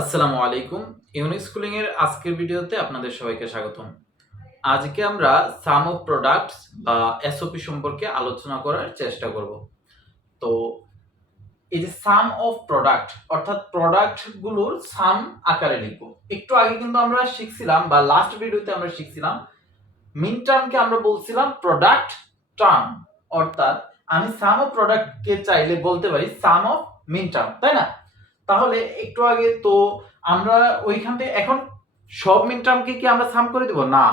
আসসালামু আলাইকুম। Unique schooling এর আজকের ভিডিওতে আপনাদের সবাইকে স্বাগতম। আজকে আমরা সাম অফ প্রোডাক্টস বা এসওপি সম্পর্কে আলোচনা করার চেষ্টা করব। তো এই যে সাম অফ প্রোডাক্ট অর্থাৎ প্রোডাক্ট গুলোর সাম আকারে লিখব। একটু আগে কিন্তু আমরা শিখছিলাম বা লাস্ট ভিডিওতে আমরা শিখছিলাম মিন টার্মকে আমরা বলছিলাম প্রোডাক্ট টার্ম, অর্থাৎ আমি সাম অফ প্রোডাক্ট কে চাইলে বলতে পারি সাম অফ মিন টার্ম, তাই না? তাহলে একটু আগে তো আমরা ওইখান থেকে এখন সব মিন টার্মকে কি আমরা সাম করে দেব না,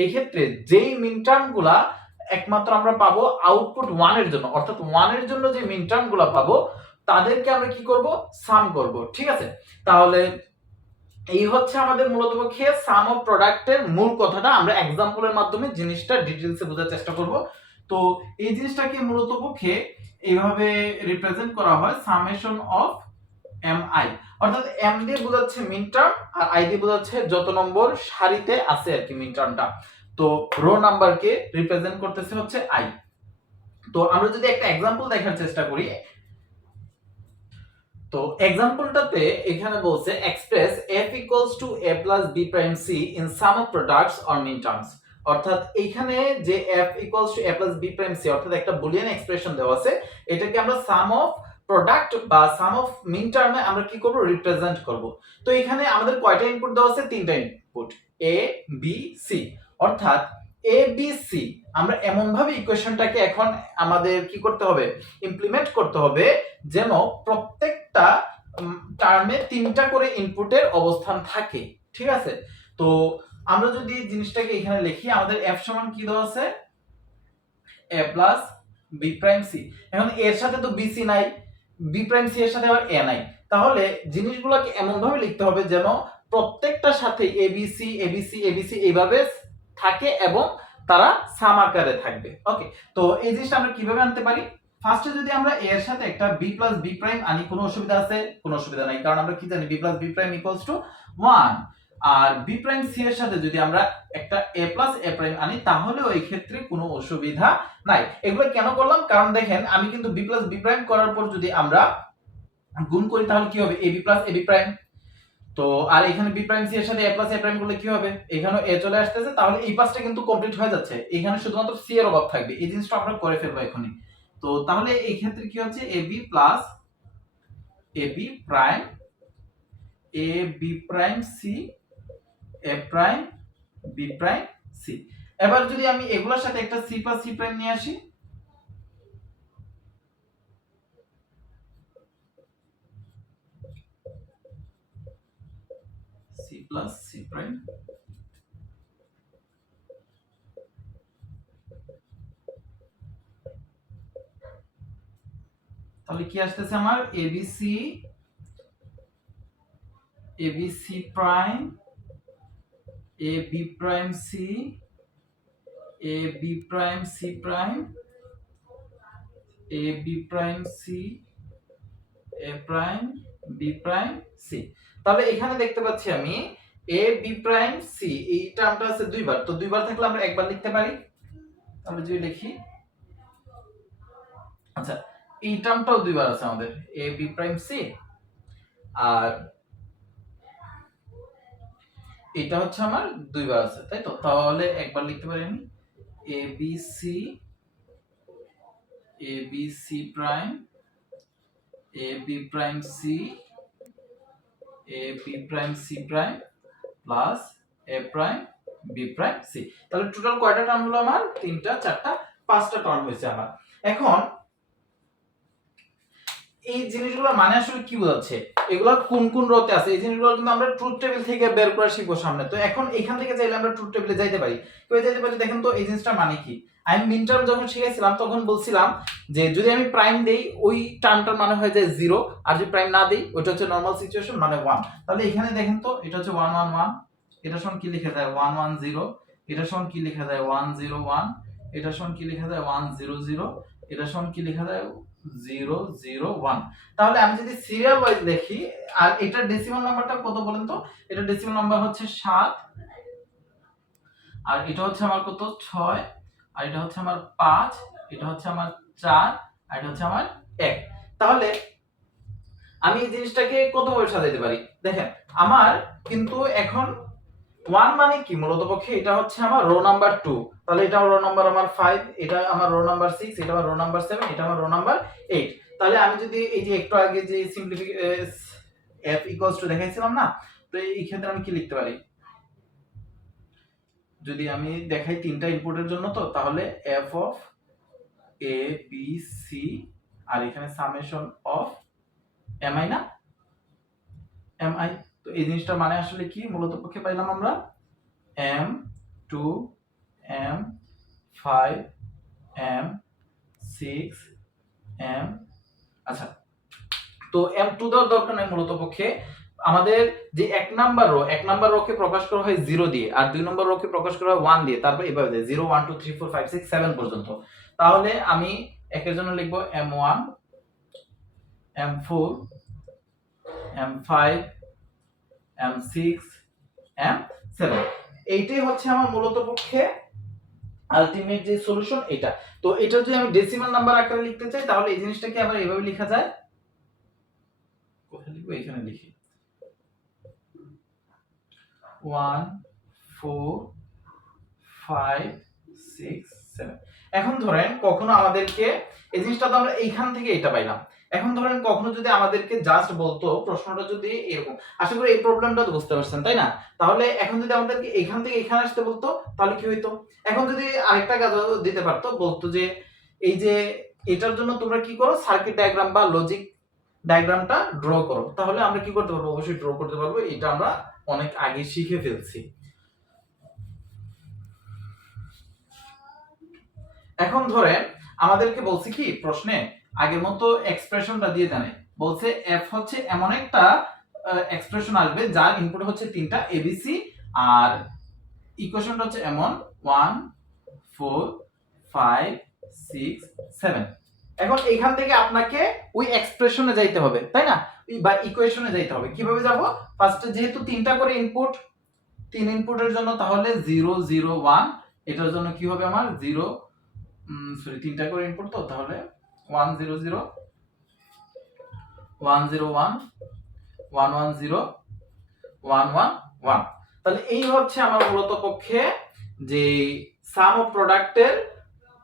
এই ক্ষেত্রে যেই মিন টার্ম গুলা একমাত্র আমরা পাবো আউটপুট 1 এর জন্য, অর্থাৎ 1 এর জন্য যে মিন টার্ম গুলা পাবো তাদেরকে আমরা কি করব, সাম করব। ঠিক আছে, তাহলে এই হচ্ছে আমাদের মূলত পক্ষে সাম অফ প্রোডাক্টের মূল কথাটা। আমরা এক্সাম্পলের মাধ্যমে জিনিসটা ডিটেইলসে বোঝার চেষ্টা করব। তো এই জিনিসটাকে মূলত পক্ষে এইভাবে রিপ্রেজেন্ট করা হয় সামেশন অফ এম আই, অর্থাৎ এম দিয়ে বোঝাচ্ছে মিন টার্ম আর আই দিয়ে বোঝাচ্ছে যত নম্বর সারিতে আছে আর কি মিন টার্মটা। তো রো নাম্বারকে রিপ্রেজেন্ট করতেছে হচ্ছে আই। তো আমরা যদি একটা এক্সাম্পল দেখার চেষ্টা করি, তো এক্সাম্পলটাতে এখানে বলছে express f equals to a plus b prime c in sum of products or min terms, অর্থাৎ এইখানে যে f equals to a plus b prime c অর্থাৎ একটা বুলিয়ান এক্সপ্রেশন দেওয়া আছে, এটাকে আমরা সাম অফ প্রোডাক্ট বা সাম অফ মিন টার্মে আমরা কি করব, রিপ্রেজেন্ট করব। তো এখানে আমাদের কয়টা ইনপুট দেওয়া আছে, তিনটা ইনপুট a b c, অর্থাৎ a b c আমরা এমন ভাবে ইকুয়েশনটাকে এখন আমাদের কি করতে হবে, ইমপ্লিমেন্ট করতে হবে যেন প্রত্যেকটা টার্মে তিনটা করে ইনপুটের অবস্থান থাকে। ঠিক আছে, তো আমরা যদি জিনিসটাকে এখানে লিখি, আমাদের f সমান কি দেওয়া আছে, a plus b prime c। এখন এর সাথে তো bc নাই, b প্রাইম c এর সাথে আবার a নাই, তাহলে জিনিসগুলোকে এমন ভাবে লিখতে হবে যেন প্রত্যেকটার সাথে abc abc abc এইভাবে থাকে এবং তারা সাম আকারে থাকবে। ওকে, তো এই জিনিসটা আমরা কিভাবে আনতে পারি, ফার্স্টে যদি আমরা a এর সাথে একটা b প্লাস b প্রাইম আনি, কোনো অসুবিধা আছে? কোনো অসুবিধা নাই, কারণ আমরা কি জানি b plus b prime equals to 1। আর b প্রাইম c এর সাথে যদি আমরা একটা a প্লাস a প্রাইম আনি তাহলে ওই ক্ষেত্রে কোনো অসুবিধা নাই। এগুলো কেন করলাম, কারণ দেখেন আমি কিন্তু b প্লাস b প্রাইম করার পর যদি আমরা গুণ করি তাহলে কি হবে, ab প্লাস ab প্রাইম। তো আর এখানে b প্রাইম c এর সাথে a প্লাস a প্রাইম করলে কি হবে, এখানে a চলে আসতেছে, তাহলে এই পাশটা কিন্তু কমপ্লিট হয়ে যাচ্ছে, এখানে শুধুমাত্র c এর অভাব থাকবে। এই জিনিসটা আমরা করে ফেলবো এখনই। তো তাহলে এই ক্ষেত্রে কি হচ্ছে, ab plus ab prime ab prime c a prime b prime c। এবার যদি আমি এগুলোর সাথে একটা c প্লাস c প্রাইম নিয়ে আসি, c প্লাস c প্রাইম, তাহলে কি আসতেছে আমার, abc abc prime ab prime c ab prime c prime ab prime c a prime b prime c। তাহলে এখানে দেখতে পাচ্ছি আমি a b প্রাইম c, এই টার্মটা আছে দুইবার, তো দুইবার থাকলে আমরা একবার লিখতে পারি। তাহলে যদি লিখি, আচ্ছা এই টার্মটাও দুইবার আছে আমাদের a b প্রাইম c, আর এটা হচ্ছে আমার দুইবার আছে, তাই তো? তাহলে একবার লিখতে পারি আমি a b c a b c prime a b prime c a b prime c prime plus a prime b prime c। তাহলে টোটাল কয়টা টার্ম হলো আমার, তিনটা চারটা পাঁচটা টার্ম হয়েছে আমার। এখন এই জিনিসগুলো মানে আসলে কি বোঝাচ্ছে, এগুলো কোন কোন রোতে আছে, এই জিনিসগুলো কিন্তু আমরা ট্রুথ টেবিল থেকে বের করা শিখবো সামনে। তো এখন এখান থেকে চাইলে আমরা ট্রুথ টেবিলে যাইতে পারি, কই যাইতে পারি দেখেন তো। এই জিনিসটা মানে কি, আমি মিন টার্ম যখন শিখাইছিলাম তখন বলছিলাম যে যদি আমি প্রাইম দেই ওই টার্মটার মানে হয়ে যায় 0, আর যদি প্রাইম না দেই ওটা হচ্ছে নরমাল সিচুয়েশন মানে 1। তাহলে এখানে দেখেন তো এটা হচ্ছে 1 1 1, এটা সমান কি লেখা যায় 1 1 0, এটা সমান কি লেখা যায় 1 0 1, এটা সমান কি লেখা যায় 1 0 0, এটা সমান কি লেখা যায় 0 0 1। তাহলে আমি যদি সিরিয়াল ওয়াইজ দেখি, আর এটার ডেসিমাল নাম্বারটা কত বলেন তো, এটা ডেসিমাল নাম্বার হচ্ছে 7, আর এটা হচ্ছে আমার কত 6, আর এটা হচ্ছে আমার 5, এটা হচ্ছে আমার 4, আর এটা হচ্ছে আমার 1। তাহলে আমি এই জিনিসটাকে কতভাবে সাজাইতে পারি দেখেন, আমার কিন্তু এখন 1 মানে কি মূলত পক্ষে এটা হচ্ছে আমার রো নাম্বার 2, তাহলে এটা রো নাম্বার আমার 5, এটা আমার রো নাম্বার 6, এটা আমার রো নাম্বার 7, এটা আমার রো নাম্বার 8। তাহলে আমি যদি এই যে একটু আগে যে f ইকুয়ালস টু দেখাইছিলাম না, তো এই ক্ষেত্রে আমি কি লিখতে পারি, যদি আমি দেখাই তিনটা ইনপুটের জন্য, তো তাহলে f of a b c আর এখানে সামেশন অফ mi না, mi। তো এই জিনিসটা মানে আসলে কি মূলত পক্ষে পাইলাম আমরা m2 m5 m6 m, আচ্ছা তো m2 দেওয়ার দরকার নেই, মূলত পক্ষে আমাদের যে এক নাম্বার রোকে প্রকাশ করা হয় 0 দিয়ে, আর 2 নম্বর রোকে প্রকাশ করা হয় 1 দিয়ে, তারপর এভাবে যায় 0 1 2 3 4 5 6 7 পর্যন্ত। তাহলে আমি একের জন্য লিখব m1 m4 m5 m6 m7। এইটাই হচ্ছে আমার মূলত পক্ষে আলটিমেট যে সলিউশন এটা। তো এটা যদি আমি ডেসিমাল নাম্বার আকারে লিখতে চাই তাহলে এই জিনিসটাকে আবার এইভাবে লেখা যায়, কোথায় লিখবো, এখানে লিখি 1 4 5 6 7। এখন ধরেন কখনো আমাদেরকে এই জিনিসটা তো আমরা এইখান থেকে এটা পাইলাম, এখন ধরেন কখনো যদি আমাদেরকে জাস্ট বলতো প্রশ্নটা যদি এরকম, আশা করি এই প্রবলেমটা তো বুঝতে পারছেন তাই না, তাহলে এখন যদি আমাদেরকে এখান থেকে এখানে আসতে বলতো তাহলে কি হইতো, এখন যদি আরেকটা কাজ দিতে পারতো, বলতো যে এই যে এটার জন্য তোমরা কি করো সার্কিট ডায়াগ্রাম বা লজিক ডায়াগ্রামটা ড্র করো, তাহলে আমরা কি করতে পারবো, অবশ্যই ড্র করতে পারবো, এটা আমরা অনেক আগে শিখে ফেলছি। এখন ধরেন আমাদেরকে বলছে কি প্রশ্নে আগের মতো এক্সপ্রেশনটা দিয়ে জানে, বলছে f হচ্ছে এমন একটা এক্সপ্রেশন আসবে যার ইনপুট হচ্ছে তিনটা এবিসি, আর ইকুয়েশনটা হচ্ছে এমন 1 4 5 6 7। এখন এইখান থেকে আপনাকে ওই এক্সপ্রেশনে যাইতে হবে তাই না, বা ইকুয়েশনে যাইতে হবে। কিভাবে যাব, ফার্স্টে যেহেতু তিনটা করে ইনপুট, তিন ইনপুটের জন্য তাহলে 0 0 1, এটার জন্য কি হবে আমার 0 সরি তিনটা করে ইনপুট, তো তাহলে 1 0 0 1 0 1 1 1 0 1 1 1। তাহলে এই হচ্ছে আমার মূলত পক্ষে যে সাম অফ প্রোডাক্টের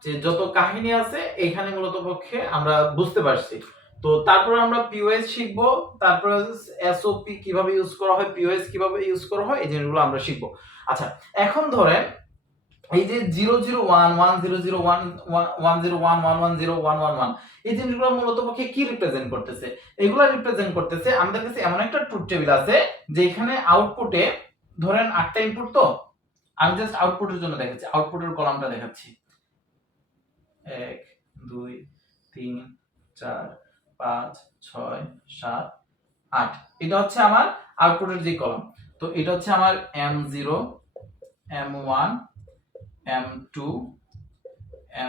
যে যত কাহিনী আছে এখানে মূলত পক্ষে আমরা বুঝতে পারছি। তো তারপরে আমরা পিওএস শিখবো, তারপরে এসওপি কিভাবে ইউজ করা হয়, পিওএস কিভাবে ইউজ করা হয়, এই জিনিসগুলো আমরা শিখবো। আচ্ছা এখন ধরেন এই যে 0 0 1 1 0 0 1 1 0 1 1 1 0 1 1 1, এই জিনিসগুলো মূলত পক্ষে কি রিপ্রেজেন্ট করতেছে, এগুলো রিপ্রেজেন্ট করতেছে আমাদের কাছে এমন একটা ট্রুথ টেবিল আছে যেখানে আউটপুটে ধরেন 8টা ইনপুট, তো আমি জাস্ট আউটপুটের জন্য দেখাচ্ছি, আউটপুটের কলামটা দেখাচ্ছি 1 2 3 4 5 6 7 8, এটা হচ্ছে আমার আউটপুটের যে কলাম। তো এটা হচ্ছে আমার m0 m1 m2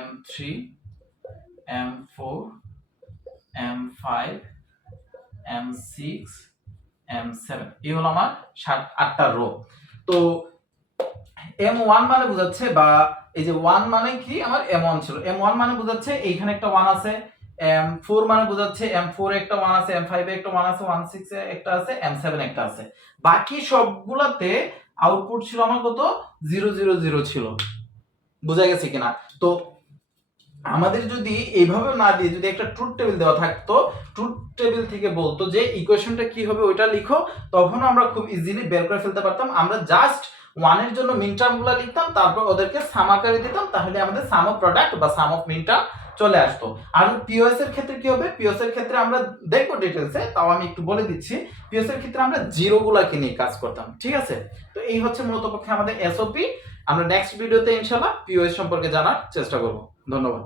m3 m4 m5 m6 m7, এই হলো আমার 8টা রো। তো m1 মানে বোঝাচ্ছে, বা এই যে 1 মানে কি আমার m1 ছিল, m1 মানে বোঝাচ্ছে এইখানে একটা 1 আছে, m4 মানে বোঝাচ্ছে m4 এ একটা 1 আছে, m5 এ একটা 1 আছে, 16 এ একটা আছে, m7 এ একটা আছে, বাকি সবগুলাতে আউটপুট ছিল আমার কত 0 0 0 ছিল। বোঝা গেছে কিনা? তো আমাদের যদি এইভাবে না দিয়ে যদি একটা ট্রুথ টেবিল দেওয়া থাকতো, ট্রুথ টেবিল থেকে বলতো যে ইকুয়েশনটা কি হবে ওইটা লিখো, তখন আমরা খুব ইজিলি বের করে ফেলতে পারতাম। আমরা জাস্ট 1 এর জন্য মিন টার্মগুলো লিখতাম, তারপর ওদেরকে সাম আকারে দিতাম, তাহলে আমাদের সাম অফ প্রোডাক্ট বা সাম অফ মিন টার্ম চলে আসতো। আর পিওএস এর ক্ষেত্রে কি হবে, পিওএস এর ক্ষেত্রে আমরা দেখবো ডিটেইলসে, তাও আমি একটু বলে দিচ্ছি। পিওএস এর ক্ষেত্রে আমরা জিরোগুলোকে নিয়ে কাজ করতাম, ঠিক আছে? তো এই হচ্ছে মূলত পক্ষে আমাদের এসওপি। আমরা নেক্সট ভিডিওতে ইনশাআল্লাহ পিওএস সম্পর্কে জানার চেষ্টা করব। ধন্যবাদ।